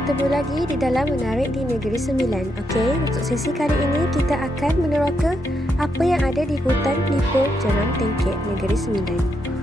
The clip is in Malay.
bertemu lagi di dalam Menarik di Negeri Sembilan. Okey, untuk sesi kali ini kita akan meneroka apa yang ada di hutan Lipo Jalan Tengkek Negeri Sembilan.